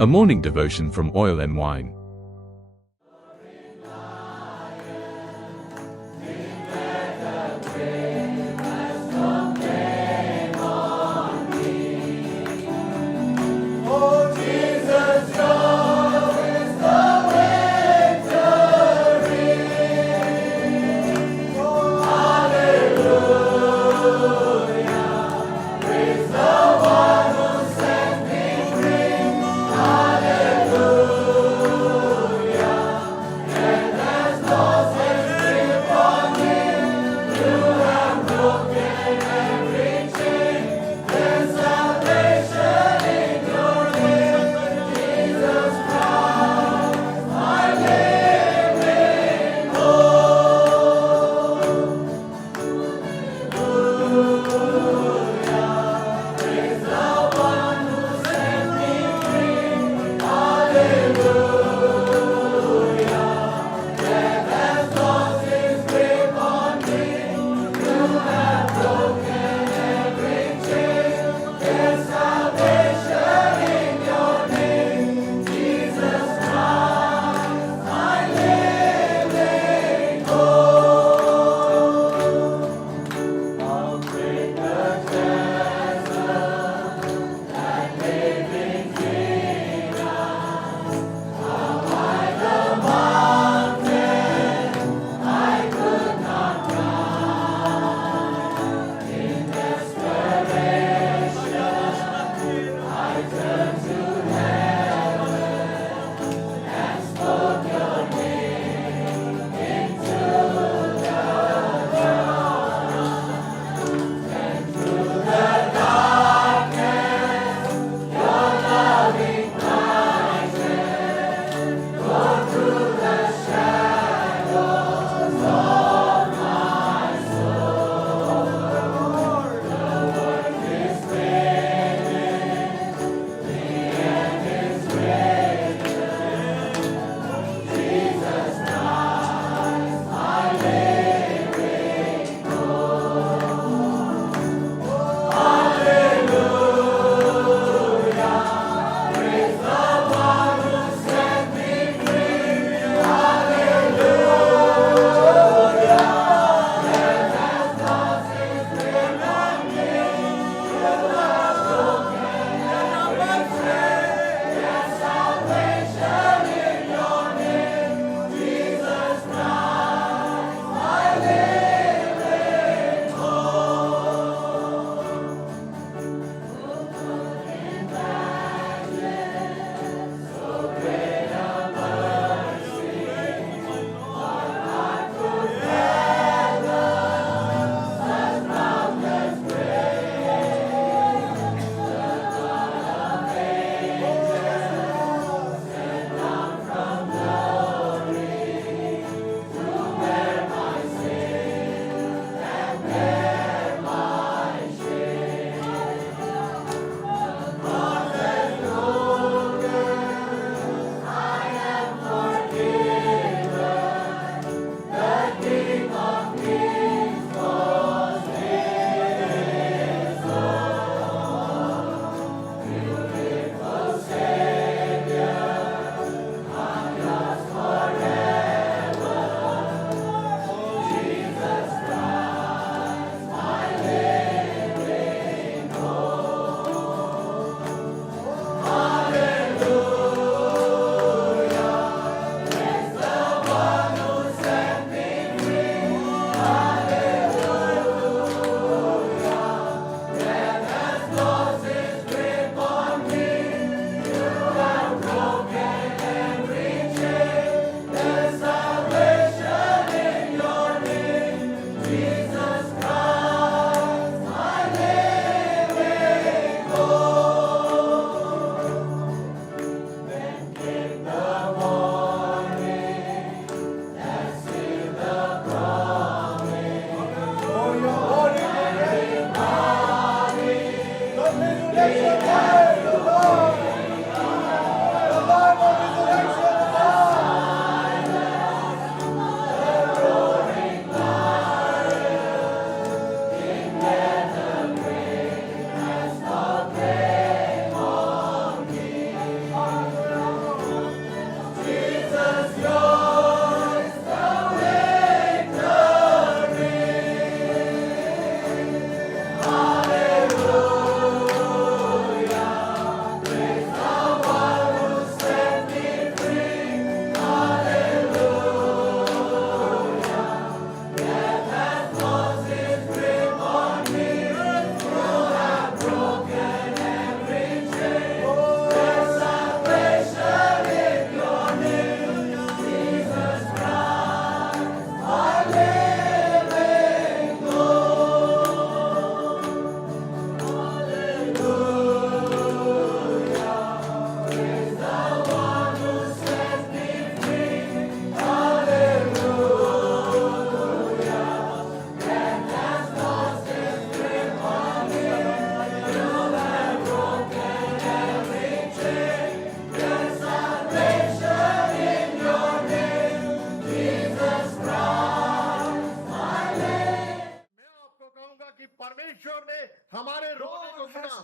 A morning devotion from Oil and Wine.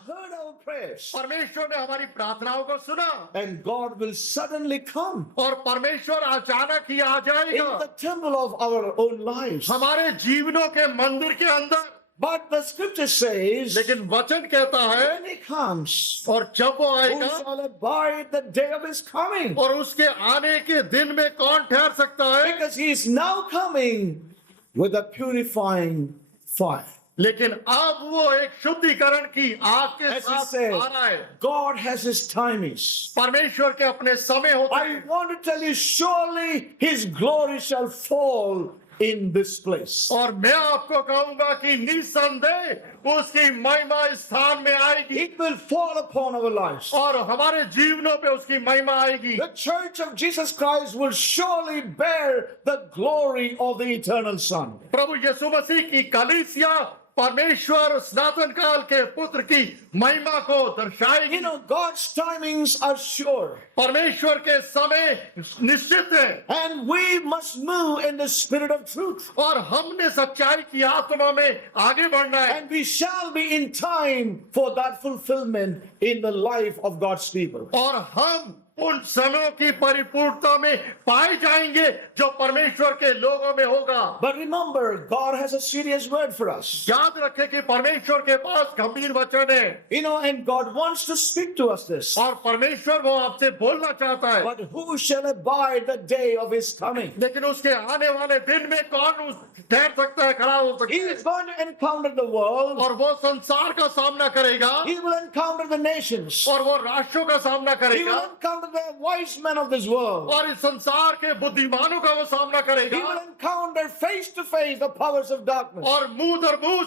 heard our prayers. परमेश्वर ने हमारी प्रार्थनाओं को सुना And God will suddenly come और परमेश्वर अचानक ही आ in जाएगा the temple of our own lives. हमारे जीवनों के मंदिर के अंदर। But the scripture says, लेकिन वचन कहता है when he comes, और जब वो who आएगा shall abide the day of his coming? और उसके आने के दिन में कौन ठहर सकता है? Because he is now coming with a purifying fire. लेकिन अब वो एक शुद्धिकरण की आग के As he साथ said, आ रहा है। God has his timings. परमेश्वर के अपने समय होते I हैं want to tell you, surely his glory shall fall in this place. और मैं आपको कहूंगा कि निसंदेह उसकी महिमा इस स्थान में आएगी It will fall upon our lives. और हमारे जीवनों पे उसकी महिमा आएगी। The church of Jesus Christ will surely bear the glory of the eternal Son. प्रभु यीशु मसीह की कलीसिया परमेश्वर सनातन काल के पुत्र की महिमा को दर्शाएगी। You know, God's timings are sure. परमेश्वर के समय निश्चित है And we must move in the spirit of truth. और हमने सच्चाई की आत्मा में आगे बढ़ना है And we shall be in time for that fulfillment in the life of God's people. और हम उन समयों की परिपूर्णता में पाए जाएंगे जो परमेश्वर के लोगों में होगा। But remember, God has a serious word for us. याद रखें कि परमेश्वर के पास गंभीर वचन है You know, and God wants to speak to us this. और परमेश्वर वो आपसे बोलना चाहता है। But who shall abide the day of his coming? लेकिन उसके आने वाले दिन में कौन ठहर सकता है, खड़ा हो सकता He है? is going to encounter the world. और वो संसार का सामना करेगा He will encounter the nations. और वो राष्ट्रों का सामना He करेगा will encounter the wise men of this world. और इस संसार के बुद्धिमानों का वो सामना He will करेगा encounter face to face the powers of darkness. और मुंह दर मुंह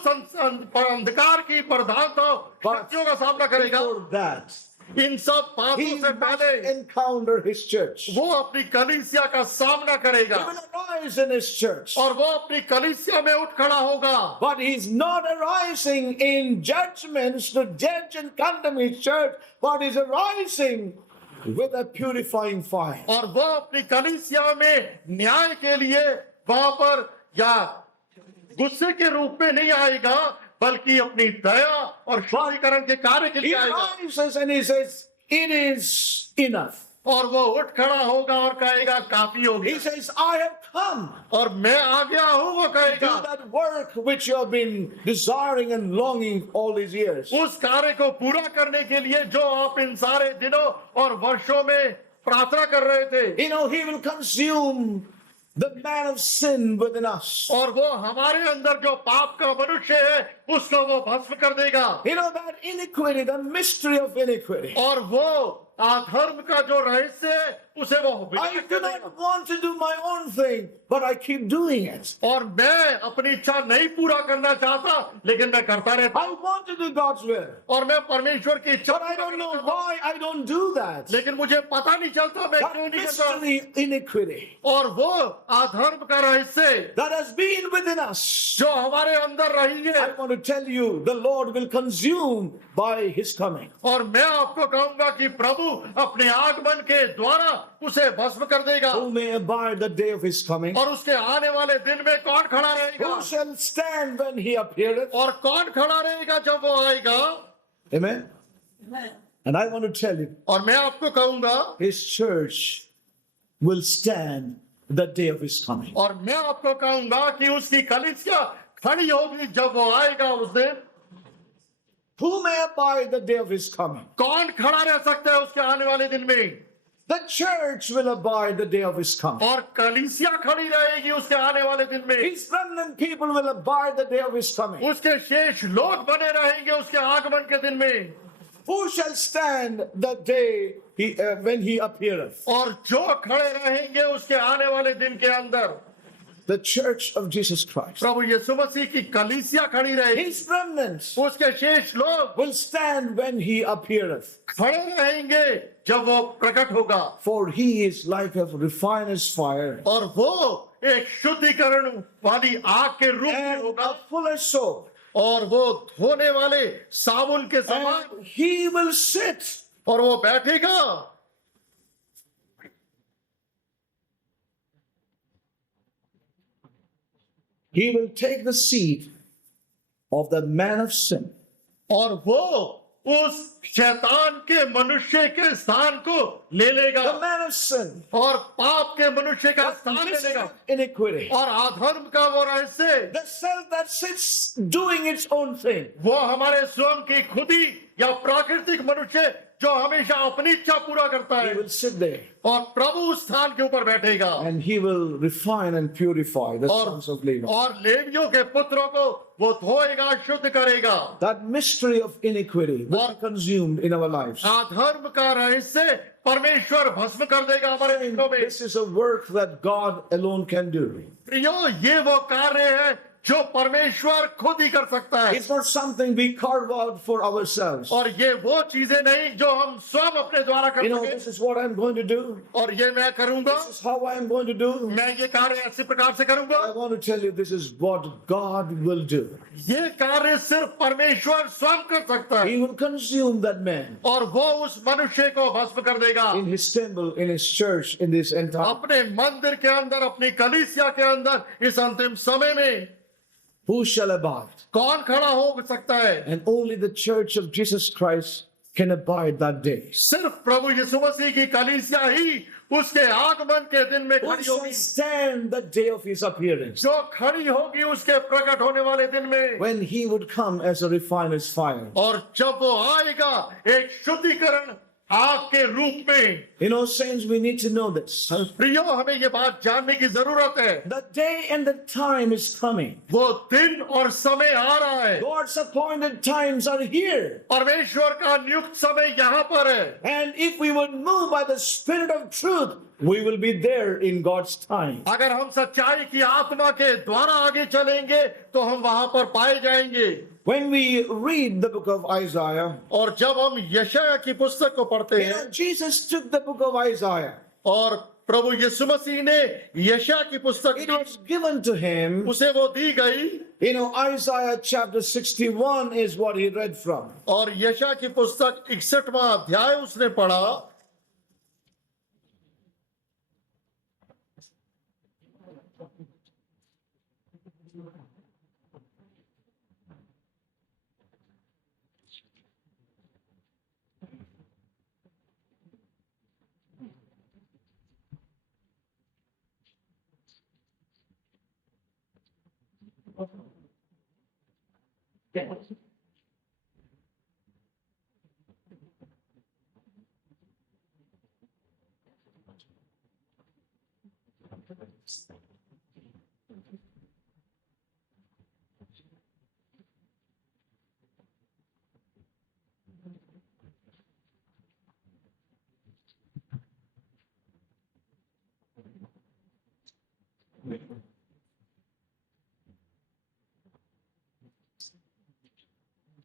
अंधकार की प्रधानता शक्तियों का सामना करेगा। Before that, इन सब बातों he से must पहले encounter his church. वो अपनी कलीसिया का सामना He करेगा will arise in his church. और वो अपनी कलीसिया में उठ खड़ा होगा। But he's not arising in judgments to judge and condemn his church, but he's arising with a purifying fire. और वो अपनी कलीसिया में न्याय के लिए वहां पर या गुस्से के रूप में नहीं आएगा बल्कि अपनी दया और शुद्धिकरण के कार्य के He लिए आएगा। rises and he says, it is enough. और वो उठ खड़ा होगा और कहेगा काफी हो He गया says, I have come और मैं आ गया हूं। वो to कहेगा do that work which you have been desiring and longing all these years. उस कार्य को पूरा करने के लिए जो आप इन सारे दिनों और वर्षों में प्रार्थना कर रहे थे। You know, he will consume the man of sin within us. और वो हमारे अंदर जो पाप का मनुष्य है उसको वो भस्म कर देगा। You know, that iniquity, the mystery of iniquity. और वो अधर्म का जो रहस्य है उसे वो I विनाश do कर देगा। not want to do my own thing, but I keep doing it. और मैं अपनी इच्छा नहीं पूरा करना चाहता लेकिन मैं करता रहता I want to do God's will, और मैं परमेश्वर की इच्छा but I don't know why I don't do that. लेकिन मुझे पता नहीं चलता मैं That क्यों नहीं करता। mystery iniquity और वो अधर्म का रहस्य that has been within us, जो हमारे अंदर रही I है want to tell you, the Lord will consume by his coming. और मैं आपको कहूंगा कि प्रभु अपने आगमन के द्वारा उसे भस्म कर देगा। Who may abide the day of his coming? और उसके आने वाले दिन में कौन खड़ा रहेगा Who shall stand when he appeareth? और कौन खड़ा रहेगा जब वो आएगा। Amen. And I want to tell you, और मैं आपको कहूंगा his church will stand the day of his coming. और मैं आपको कहूंगा कि उसकी कलीसिया खड़ी होगी जब वो आएगा उस दिन। Who may abide the day of his coming? कौन खड़ा रह सकता है उसके आने वाले दिन में। The church will abide the day of his coming. और कलीसिया खड़ी रहेगी उसके आने वाले दिन में। His remnant people will abide the day of his coming. उसके शेष लोग बने रहेंगे उसके आगमन के दिन में। Who shall stand the day when he appeareth? और जो खड़े रहेंगे उसके आने वाले दिन के अंदर The church of Jesus Christ. प्रभु यीशु मसीह की कलीसिया खड़ी रहेगी। His remnants उसके शेष लोग will stand when he appeareth. खड़े रहेंगे जब वो प्रकट होगा। For he is like a refiner's fire और वो एक शुद्धिकरण वाली आग के रूप में and होगा a fuller's soap. और वो धोने वाले साबुन के समान And he will sit और वो बैठेगा। He will take the seat of the man of sin. और वो उस शैतान के मनुष्य के स्थान को ले लेगा The man of sin, और पाप के मनुष्य का स्थान ले mystery लेगा of iniquity, और अधर्म का वो रहस्य the self that sits doing its own thing. वो हमारे स्वयं की खुदी या प्राकृतिक मनुष्य जो हमेशा अपनी इच्छा पूरा करता He है will sit there और प्रभु उस स्थान के ऊपर बैठेगा and he will refine and purify the sons of Levi. और लेवियों के पुत्रों को वो धोएगा, शुद्ध करेगा। That mystery of iniquity will be consumed in our lives. अधर्म का रहस्य परमेश्वर भस्म कर देगा हमारे दिनों में। This is a work that God alone can do. प्रियो, ये वो कार्य है जो परमेश्वर खुद ही कर सकता है It's not something we carve out for ourselves. और ये वो चीजें नहीं जो हम स्वयं अपने द्वारा कर सकें This is what I'm going to do. और ये मैं करूंगा, This is how I'm going to do. मैं ये कार्य ऐसे प्रकार से करूंगा। I want to tell you, this is what God will do. ये कार्य सिर्फ परमेश्वर स्वयं कर सकता है He will consume that man और वो उस मनुष्य को भस्म कर देगा in his temple, in his church, in this entire. अपने मंदिर के अंदर, अपनी कलीसिया के अंदर। इस अंतिम समय में Who shall abide? कौन खड़ा हो सकता है? And only the church of Jesus Christ can abide that day. सिर्फ प्रभु यीशु मसीह की कलीसिया ही उसके आगमन के दिन में Who खड़ी shall होगी, stand the day of his appearance? जो खड़ी होगी उसके प्रकट होने वाले दिन में। When he would come as a refiner's fire. और जब वो आएगा एक शुद्धिकरण आग के रूप में। Saints, we need to know this. प्रियो, हमें ये बात जानने की जरूरत है। The day and the time is coming. वो दिन और समय आ रहा है। God's appointed times are here. परमेश्वर का नियुक्त समय यहाँ पर है। And if we would move by the Spirit of truth, we will be there in God's time. अगर हम सच्चाई की आत्मा के द्वारा आगे चलेंगे तो हम वहां पर पाए जाएंगे। When we read the book of Isaiah, और जब हम यशायाह की पुस्तक को पढ़ते हैं Jesus took the book of Isaiah. और प्रभु यीशु मसीह ने यशायाह की पुस्तक It was given to him. उसे वो दी गई Isaiah chapter 61 is what he read from. और यशायाह की पुस्तक 61वां अध्याय उसने पढ़ा।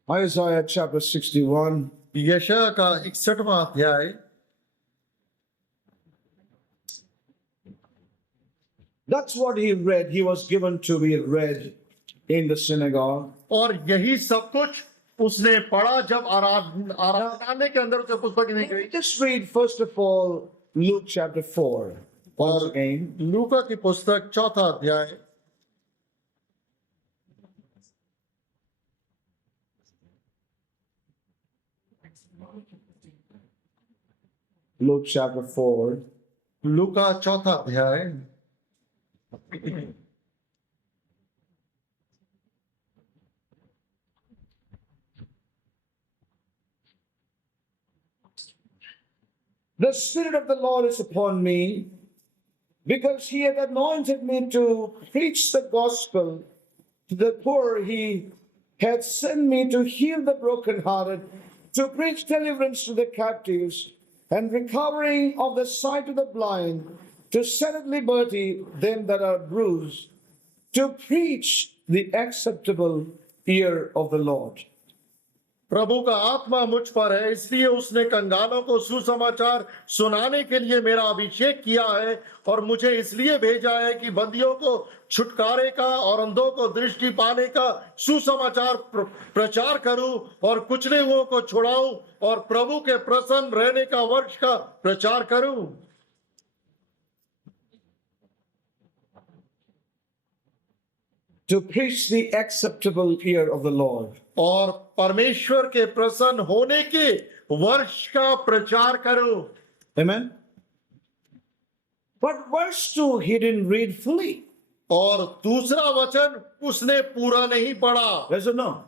Isaiah chapter 61. यशायाह का 61वां अध्याय। That's what he read. He was given to be read in the synagogue. और यही सब कुछ उसने पढ़ा जब आराधनालय के अंदर उसे पुस्तक दी गई। Just read first of all Luke chapter 4. Once again. लूका की पुस्तक 4वां अध्याय। Luke chapter 4. लूका 4वां अध्याय। The Spirit of the Lord is upon me, because he hath anointed me to preach the gospel to the poor. He hath sent me to heal the brokenhearted, to preach deliverance to the captives, and recovering of the sight to the blind, to set at liberty them that are bruised, to preach the acceptable year of the Lord. प्रभु का आत्मा मुझ पर है, इसलिए उसने कंगालों को सुसमाचार सुनाने के लिए मेरा अभिषेक किया है और मुझे इसलिए भेजा है कि बंदियों को छुटकारे का और अंधों को दृष्टि पाने का सुसमाचार प्रचार करूं और कुचले हुओं को छुड़ाऊं और प्रभु के प्रसन्न रहने का वर्ष का प्रचार करूं। to preach the acceptable year of the Lord. और परमेश्वर के प्रसन्न होने के वर्ष का प्रचार करो। Amen. But verse 2 he didn't read fully. और दूसरा वचन उसने पूरा नहीं पढ़ा। Yes or no?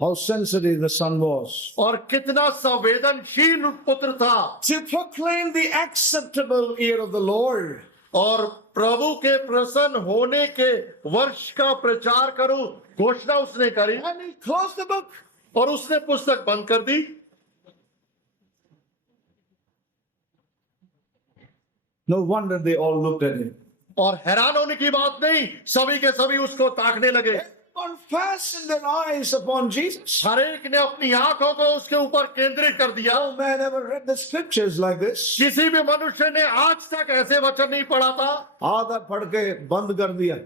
How sensitive the son was. और कितना संवेदनशील पुत्र था। To proclaim the acceptable year of the Lord. और प्रभु के प्रसन्न होने के वर्ष का प्रचार करो, घोषणा उसने करी। And he closed the book. और उसने पुस्तक बंद कर दी। No wonder they all looked at him. और हैरान होने की बात नहीं, सभी के सभी उसको ताकने लगे। Everyone fastened their eyes upon Jesus. हर एक ने अपनी आंखों को उसके ऊपर केंद्रित कर दिया। No man ever read the scriptures like this. किसी भी मनुष्य ने आज तक ऐसे वचन नहीं पढ़ा था। आधा पढ़ के बंद कर दिया.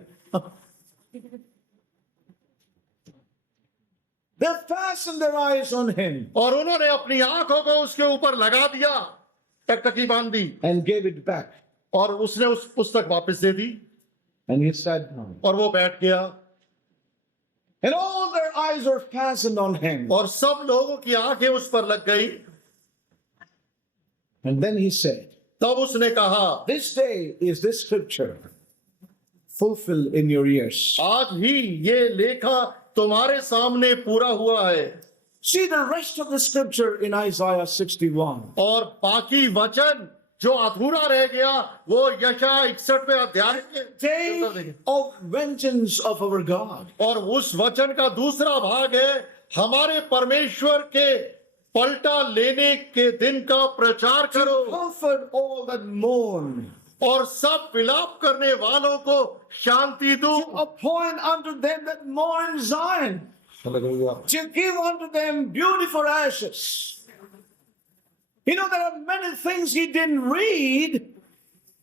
They fastened their eyes on him और उन्होंने अपनी आंखों को उसके ऊपर लगा दिया, टकटकी बांध दी and gave it back. और उसने उस पुस्तक वापस दे दी And he sat down. और वो बैठ गया। And all their eyes were fastened on him. और सब लोगों की आंखें उस पर लग गई। And then he said, तब उसने कहा, this day is this scripture fulfilled in your ears. आज ही ये लेखा तुम्हारे सामने पूरा हुआ है। See the rest of the scripture in Isaiah 61. और बाकी वचन जो अधूरा रह गया वो यशायाह 61वें अध्याय Day of vengeance of our God. और उस वचन का दूसरा भाग है हमारे परमेश्वर के पलटा लेने के दिन का प्रचार करो Comfort all that mourn. और सब विलाप करने वालों को शांति दो। Appoint unto them that mourn in Zion. To give unto them beautiful ashes. You know, there are many things he didn't read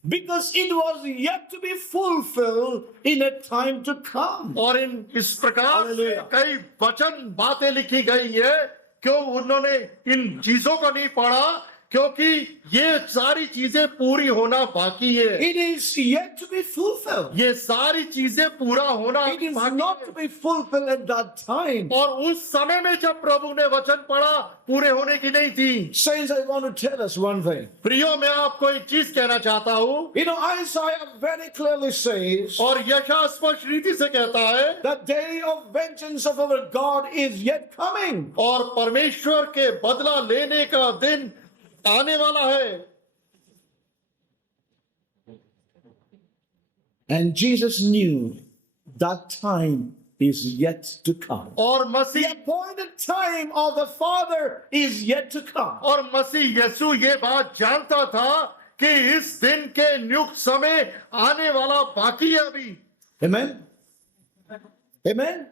because it was yet to be fulfilled in a time to come. और इस प्रकार से कई वचन बातें लिखी गई है क्यों उन्होंने इन चीजों को नहीं पढ़ा क्योंकि ये सारी चीजें पूरी होना बाकी है। It is yet to be fulfilled. ये सारी चीजें पूरा होना It is बाकी not है। to be fulfilled at that time. और उस समय में जब प्रभु ने वचन पढ़ा पूरे होने की नहीं थी। Saints, I want to tell us one thing. प्रियो मैं आपको एक चीज कहना चाहता हूँ You know, Isaiah very clearly says और यशा स्पष्ट रीति से कहता है the day of vengeance of our God is yet coming. और परमेश्वर के बदला लेने का दिन आने वाला है। And Jesus knew that time is yet to come. और The मसीह appointed time of the Father is yet to come. और मसीह यीशु ये बात जानता था कि इस दिन के नियुक्त समय आने वाला बाकी है अभी। Amen? Amen?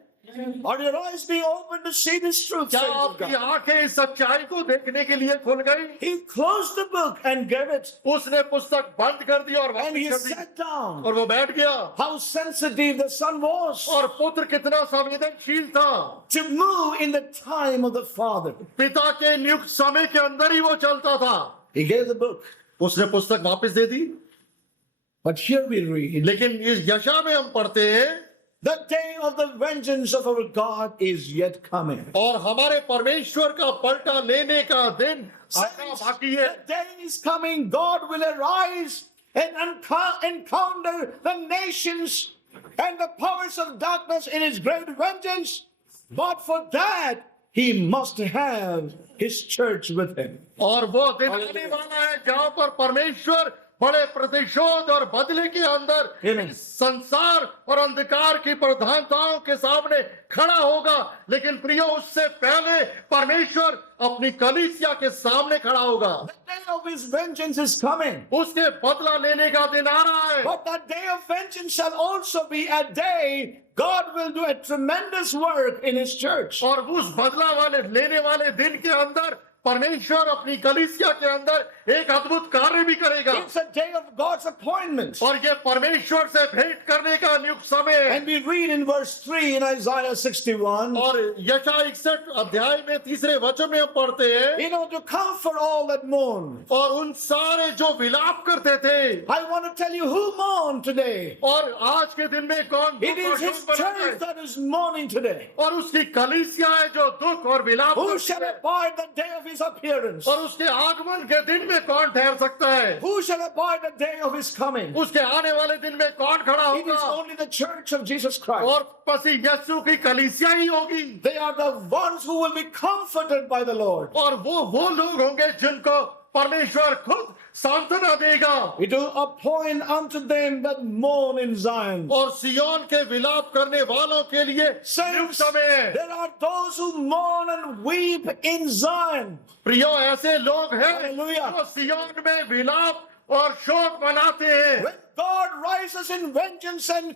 Are your eyes being open to see this truth? क्या saints of आपकी God? आंखें इस सच्चाई को देखने के लिए खुल गई? He closed the book and gave it, उसने पुस्तक बंद कर दी और and he वापस कर दी sat down. और वो बैठ गया। How sensitive the son was और पुत्र कितना संवेदनशील था। to move in the time of the Father. पिता के नियुक्त समय के अंदर ही वो चलता था। He gave the book. उसने पुस्तक वापस दे दी। But here we read, लेकिन इस यशा में हम पढ़ते हैं the day of the vengeance of our God is yet coming. और हमारे परमेश्वर का पलटा लेने का दिन आना Saints, बाकी है। the day is coming. God will arise and encounter the nations and the powers of darkness in his great vengeance. But for that, he must have his church with him. और वो दिन आने वाला है जहां पर परमेश्वर बड़े प्रतिशोध और बदले के अंदर Amen. इस संसार और अंधकार की प्रधानताओं के सामने खड़ा होगा। लेकिन प्रियो उससे पहले परमेश्वर अपनी कलीसिया के सामने खड़ा होगा। The day of his vengeance is coming. उसके बदला लेने का दिन आ रहा है। But that day of vengeance shall also be a day God will do a tremendous work in his church. और उस बदला वाले लेने वाले दिन के अंदर परमेश्वर अपनी कलीसिया के अंदर एक अद्भुत कार्य भी करेगा It's a day of God's appointment. और ये परमेश्वर से भेंट करने का नियुक्त समय है। And we read in verse 3 in Isaiah 61, और यशायाह 61 अध्याय में 3 वचन में हम पढ़ते हैं, you know, to comfort all that mourn. और उन सारे जो विलाप करते थे, I want to tell you who mourn today. और आज के दिन में कौन It दुख और is His शोक मनाता church है, that is mourning today. और उसकी कलीसिया है जो दुख और विलाप Who करती shall है। abide the day of His appearance? और उसके आगमन के दिन में कौन ठहर सकता है? Who shall abide the day of His coming? उसके आने वाले दिन में कौन खड़ा It is होगा? only the church of Jesus Christ. और मसीह यीशु की कलीसिया ही होगी। They are the ones who will be comforted by the Lord. और वो लोग होंगे जिनको परमेश्वर खुद सांत्वना देगा। It will appoint unto them that mourn in Zion. और सियोन के विलाप करने वालों के लिए नियुक्त Saints, समय है। there are those who mourn and weep in Zion. प्रियो, ऐसे लोग हैं Hallelujah. जो सियोन में विलाप और शोक मनाते हैं। When God rises in vengeance and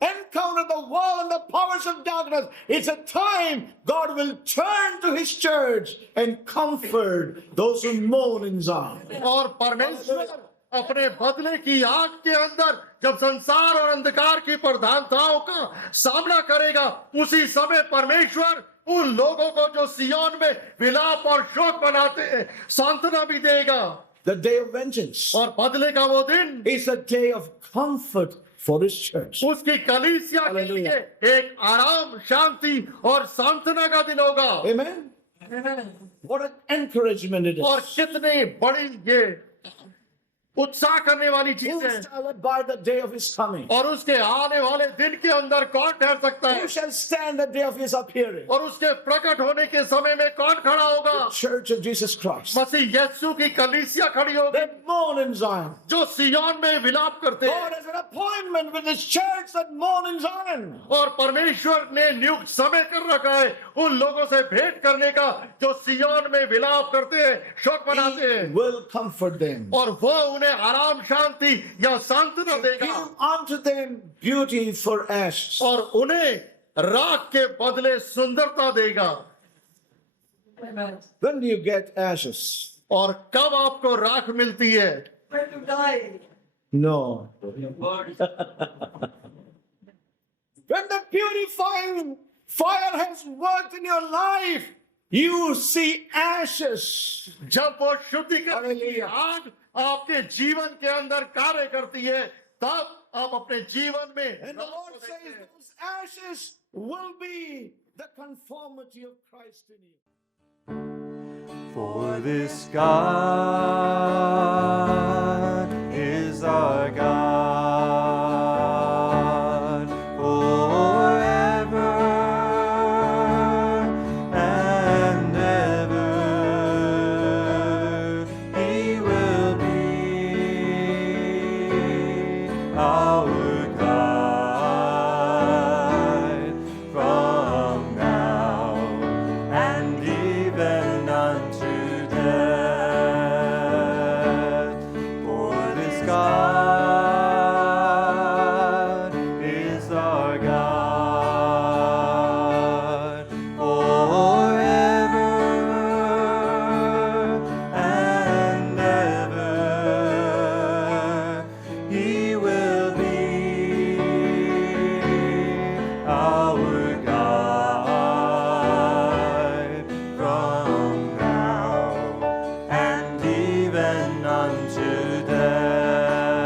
encounter the world and the powers of darkness, it's a time God will turn to His church and comfort those who mourn in Zion. और परमेश्वर अपने बदले की आग के अंदर जब संसार और अंधकार की प्रधानताओं का सामना करेगा, उसी समय परमेश्वर उन लोगों को जो सियोन में विलाप और शोक मनाते हैं सांत्वना भी देगा। The day of vengeance और बदले का वो दिन is a day of comfort for His church. उसकी कलीसिया के लिए एक आराम, शांति और सांत्वना का दिन होगा। Amen? What an encouragement it और is. कितनी बड़ी ये उत्साह करने वाली चीज Who है। shall abide the day of His coming? और उसके आने वाले दिन के अंदर कौन ठहर सकता है? Who shall stand the day of His appearing? और उसके प्रकट होने के समय में कौन खड़ा होगा? Church of Jesus Christ. मसीह यीशु की कलीसिया खड़ी होगी They mourn in Zion. जो सियोन में विलाप करते God हैं। has an appointment with His church that mourn in Zion. और परमेश्वर ने नियुक्त समय कर रखा है उन लोगों से भेंट करने का जो सियोन में विलाप करते हैं, शोक मनाते He हैं। will comfort them. और वो उन्हें आराम, शांति या सांत्वना देगा Give unto them beauty for ashes. और उन्हें राख के बदले सुंदरता देगा। When do you get ashes? और कब आपको राख मिलती है? When to die. No. When the purifying fire has worked in your life, you see ashes. जब वो शुद्धिकरण की Hallelujah. आग आपके जीवन के अंदर कार्य करती है, तब आप अपने जीवन में And the Lord says those ashes will be the conformity of Christ in you. For this God is our God forever and ever. He will be our guide from now and even unto death. For this God is our God forever and ever. He will be our guide from now and even unto death.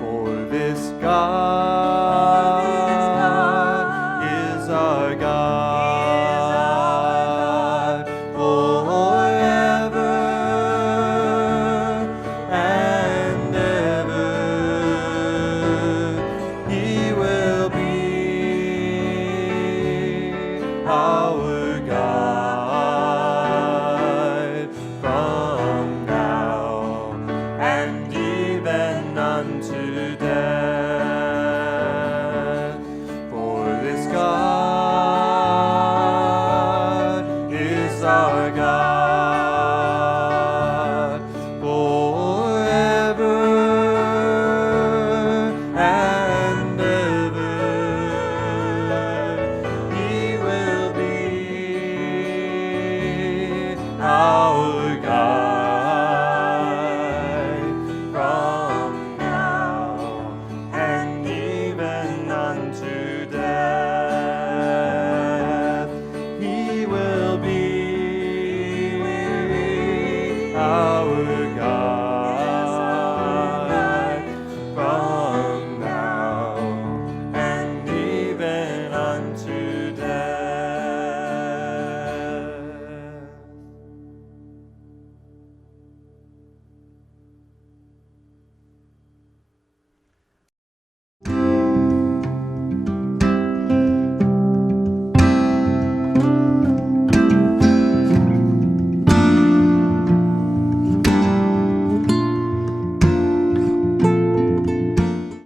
For this God is our God.